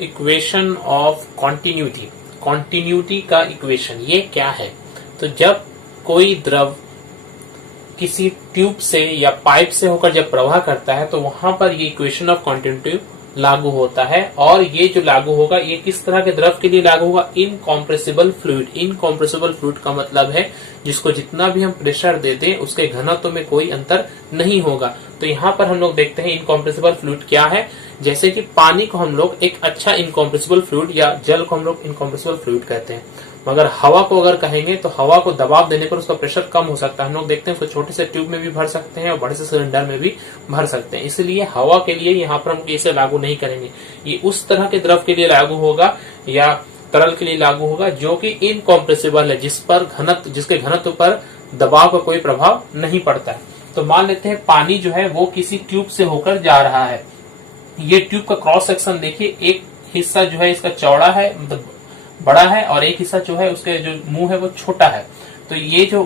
Equation of continuity, continuity का equation ये क्या है? तो जब कोई द्रव किसी ट्यूब से या पाइप से होकर जब प्रवाह करता है तो वहां पर ये इक्वेशन ऑफ कॉन्टिन्यूटी लागू होता है। और ये जो लागू होगा ये किस तरह के द्रव के लिए लागू होगा? Incompressible fluid. इनकॉम्प्रेसिबल फ्लूइड का मतलब है जिसको जितना भी हम प्रेशर दे दें उसके घनत्व में कोई अंतर नहीं होगा। तो यहाँ पर हम लोग देखते हैं इनकॉम्प्रेसिबल फ्लूइड क्या है। जैसे कि पानी को हम लोग एक अच्छा इनकॉम्प्रेसिबल फ्लूइड या जल को हम लोग इनकॉम्प्रेसिबल फ्लूइड कहते हैं, मगर हवा को अगर कहेंगे तो हवा को दबाव देने पर उसका प्रेशर कम हो सकता है। हम लोग देखते हैं उसको छोटे से ट्यूब में भी भर सकते हैं और बड़े से सिलेंडर में भी भर सकते हैं। इसलिए हवा के लिए यहाँ पर हम इसे लागू नहीं करेंगे। ये उस तरह के द्रव के लिए लागू होगा या तरल के लिए लागू होगा जो कि इनकॉम्प्रेसिबल है, जिसके घनत्व पर दबाव का कोई प्रभाव नहीं पड़ता है। तो मान लेते हैं पानी जो है वो किसी ट्यूब से होकर जा रहा है। ये ट्यूब का क्रॉस सेक्शन देखिए, एक हिस्सा जो है इसका चौड़ा है, मतलब बड़ा है, और एक हिस्सा जो है उसके जो मुंह है वो छोटा है। तो ये जो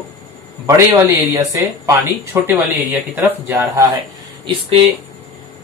बड़े वाले एरिया से पानी छोटे वाले एरिया की तरफ जा रहा है। इसके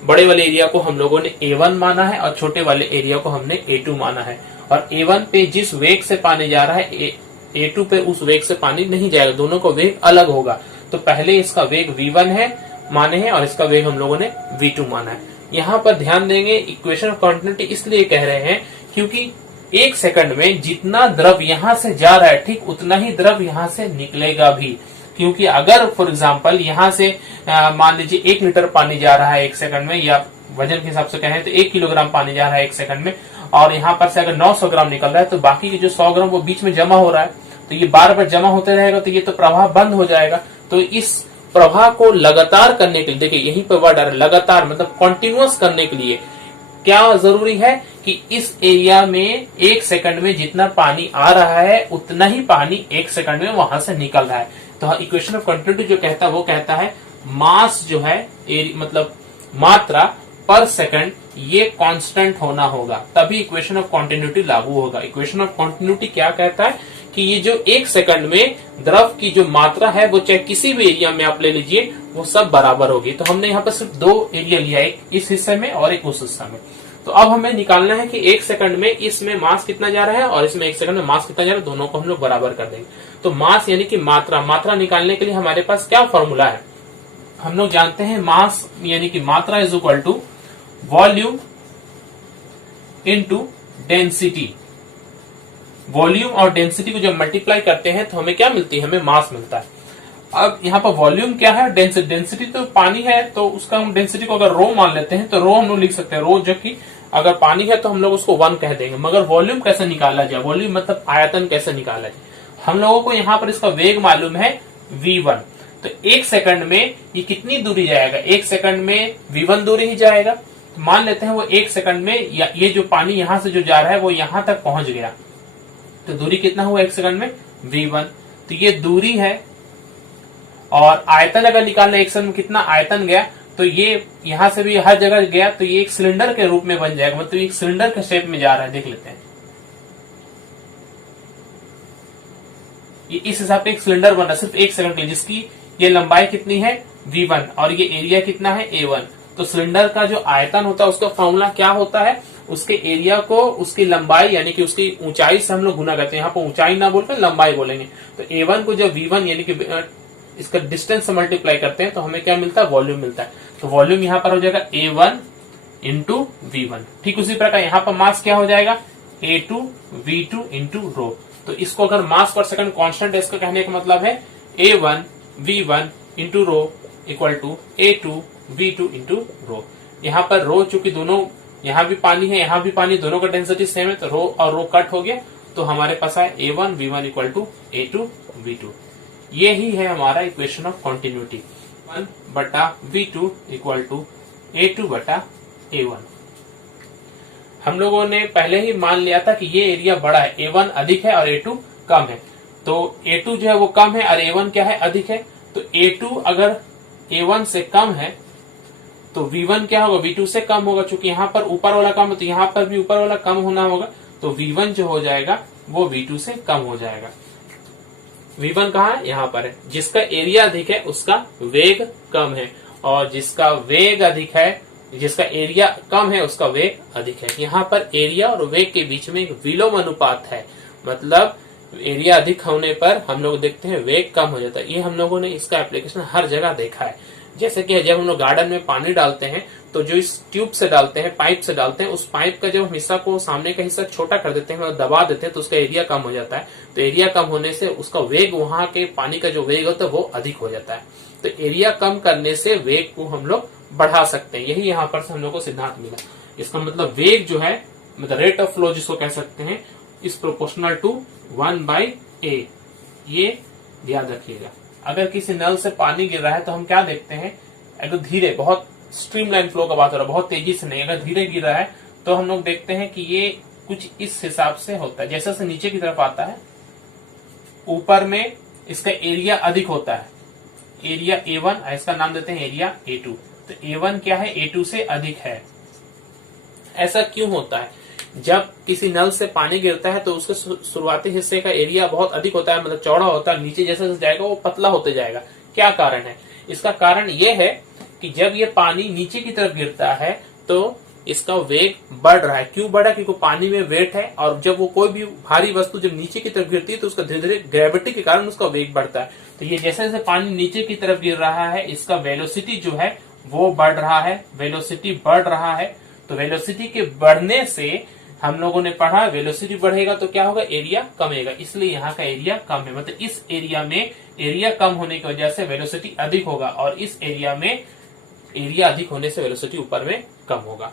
बड़े वाले एरिया को हम लोगों ने A1 माना है और छोटे वाले एरिया को हमने A2 माना है। और A1 पे जिस वेग से पानी जा रहा है A2 पे उस वेग से पानी नहीं जाएगा, दोनों का वेग अलग होगा। तो पहले इसका वेग V1 है माने हैं और इसका वेग हम लोगों ने V2 माना है। यहाँ पर ध्यान देंगे इक्वेशन ऑफ कॉन्टिन्यूटी इसलिए कह रहे हैं क्योंकि एक सेकंड में जितना द्रव यहां से जा रहा है ठीक उतना ही द्रव यहां से निकलेगा भी। क्योंकि अगर फॉर एग्जांपल यहां से मान लीजिए 1 लीटर पानी जा रहा है एक सेकंड में, या वजन के हिसाब से कहें तो 1 किलोग्राम पानी जा रहा है एक सेकंड में, और यहाँ पर से अगर 900 ग्राम निकल रहा है तो बाकी के जो 100 ग्राम वो बीच में जमा हो रहा है। तो ये बार बार जमा होते रहेगा तो ये तो प्रवाह बंद हो जाएगा। तो इस प्रवाह को लगातार करने के लिए, देखिए यहीं पर वर्ड आ रहा है लगातार, मतलब कॉन्टिन्यूअस करने के लिए क्या जरूरी है कि इस एरिया में 1 सेकंड में जितना पानी आ रहा है उतना ही पानी 1 सेकंड में वहां से निकल रहा है। तो इक्वेशन ऑफ कंटिन्यूटी जो कहता है वो कहता है मास जो है मतलब मात्रा पर सेकंड ये कांस्टेंट होना होगा, तभी इक्वेशन ऑफ कंटिन्यूटी लागू होगा। इक्वेशन ऑफ कंटिन्यूटी क्या कहता है कि ये जो 1 सेकंड में द्रव की जो मात्रा है वो चाहे किसी भी एरिया में आप ले लीजिए वो सब बराबर होगी। तो हमने यहाँ पर सिर्फ 2 एरिया लिया, एक इस हिस्से में और एक उस हिस्से में। तो अब हमें निकालना है कि 1 सेकंड में इसमें मास कितना जा रहा है और इसमें 1 सेकंड में मास कितना जा रहा है, दोनों को हम लोग बराबर कर देंगे। तो मास यानी कि मात्रा निकालने के लिए हमारे पास क्या फॉर्मूला है? हम लोग जानते हैं मास यानी कि मात्रा is equal to volume into density. Volume और डेंसिटी को जब मल्टीप्लाई करते हैं तो हमें क्या मिलती है? हमें मास मिलता है। अब यहाँ पर वॉल्यूम क्या है? डेंसिटी तो पानी है, तो उसका हम डेंसिटी को अगर रो मान लेते हैं तो रो हम लोग लिख सकते हैं, रो जो कि अगर पानी है तो हम लोग उसको 1 कह देंगे। मगर वॉल्यूम कैसे निकाला जाए? वॉल्यूम मतलब आयतन कैसे निकाला जाए? हम लोगों को यहाँ पर इसका वेग मालूम है V1। तो 1 सेकंड में ये कितनी दूरी जाएगा? 1 सेकंड में V1 दूरी ही जाएगा। तो मान लेते हैं वो 1 सेकंड में ये जो पानी यहाँ से जो जा रहा है वो यहाँ तक पहुंच गया, तो दूरी कितना हुआ 1 सेकंड में? V1। तो ये दूरी है। और आयतन अगर निकालना 1 सेकंड में कितना आयतन गया, तो ये यहां से भी हर जगह गया तो ये एक सिलेंडर के रूप में बन जाएगा, मतलब एक सिलेंडर के शेप में जा रहा है। देख लेते हैं, ये इस हिसाब से एक सिलेंडर बन रहा है सिर्फ 1 सेकंड के लिए, जिसकी ये लंबाई कितनी है? V1 और ये एरिया कितना है? A1। तो सिलेंडर का जो आयतन होता है उसका फॉर्मूला क्या होता है? उसके एरिया को उसकी लंबाई यानी कि उसकी ऊंचाई से हम लोग गुना करते हैं। यहाँ पर ऊंचाई ना बोलकर लंबाई बोलेंगे। तो A1 को जब V1 यानी कि इसका डिस्टेंस से मल्टीप्लाई करते हैं तो हमें क्या मिलता है? वॉल्यूम मिलता है। तो वॉल्यूम यहाँ पर हो जाएगा A1 इंटू V1। ठीक उसी प्रकार यहाँ पर मास क्या हो जाएगा? A2 V2 इंटू रो। तो इसको अगर मास पर सेकंड कांस्टेंट है, इसका कहने का मतलब है A1 V1 into rho equal to A2 V2 into rho. यहाँ पर रो चूंकि दोनों, यहाँ भी पानी है यहाँ भी पानी, दोनों का डेंसिटी सेम है, तो रो और रो कट हो गया। तो हमारे पास है A1 V1 equal to A2 V2। ये ही है हमारा इक्वेशन ऑफ कॉन्टिन्यूटी। 1 बटा V2 इक्वल टू A2 बटा A1। हम लोगों ने पहले ही मान लिया था कि ये एरिया बड़ा है, A1 अधिक है और A2 कम है। तो A2 जो है वो कम है और A1 क्या है? अधिक है। तो A2 अगर A1 से कम है तो V1 क्या होगा? V2 से कम होगा। चूंकि यहाँ पर ऊपर वाला कम है तो यहाँ पर भी ऊपर वाला कम होना होगा। तो V1 जो हो जाएगा वो V2 से कम हो जाएगा। V1 कहाँ है? यहाँ पर है। जिसका एरिया अधिक है उसका वेग कम है, और जिसका वेग अधिक है जिसका एरिया कम है उसका वेग अधिक है। यहाँ पर एरिया और वेग के बीच में एक विलोम अनुपात है, मतलब एरिया अधिक होने पर हम लोग देखते हैं वेग कम हो जाता है। ये हम लोगों ने इसका एप्लीकेशन हर जगह देखा है। जैसे कि जब हम लोग गार्डन में पानी डालते हैं तो जो इस ट्यूब से डालते हैं, पाइप से डालते हैं, उस पाइप का जब हिस्सा को सामने का हिस्सा छोटा कर देते हैं और दबा देते हैं तो उसका एरिया कम हो जाता है। तो एरिया कम होने से उसका वेग, वहां के पानी का जो वेग होता है वो अधिक हो जाता है। तो एरिया कम करने से वेग को हम लोग बढ़ा सकते हैं। यही यहाँ पर से हम लोग को सिद्धांत मिला। इसका मतलब वेग जो है, मतलब रेट ऑफ फ्लो जिसको कह सकते हैं, इज प्रोपोर्शनल टू 1/a। ये याद रखिएगा। अगर किसी नल से पानी गिर रहा है तो हम क्या देखते हैं, अगर धीरे, बहुत स्ट्रीमलाइन फ्लो का बात हो रहा है, बहुत तेजी से नहीं, अगर धीरे गिर रहा है तो हम लोग देखते हैं कि ये कुछ इस हिसाब से होता है। जैसे से नीचे की तरफ आता है, ऊपर में इसका एरिया अधिक होता है, एरिया A1, इसका नाम देते हैं एरिया A2। तो A1 क्या है, A2 से अधिक है। ऐसा क्यों होता है? जब किसी नल से पानी गिरता है तो उसके शुरुआती हिस्से का एरिया बहुत अधिक होता है, मतलब चौड़ा होता है, नीचे जैसे जैसे जाएगा वो पतला होते जाएगा। क्या कारण है? इसका कारण ये है कि जब ये पानी नीचे की तरफ गिरता है तो इसका वेग बढ़ रहा है। क्यों बढ़ा? क्योंकि पानी में वेट है, और जब वो कोई भी भारी वस्तु जब नीचे की तरफ गिरती है तो उसका धीरे धीरे ग्रेविटी के कारण उसका वेग बढ़ता है। तो ये जैसे जैसे पानी नीचे की तरफ गिर रहा है, इसका वेलोसिटी जो है वो बढ़ रहा है, वेलोसिटी बढ़ रहा है। तो वेलोसिटी के बढ़ने से हम लोगों ने पढ़ा, वेलोसिटी बढ़ेगा तो क्या होगा, एरिया कमेगा, इसलिए यहाँ का एरिया कम है। मतलब इस एरिया में एरिया कम होने की वजह से वेलोसिटी अधिक होगा, और इस एरिया में एरिया अधिक होने से वेलोसिटी ऊपर में कम होगा।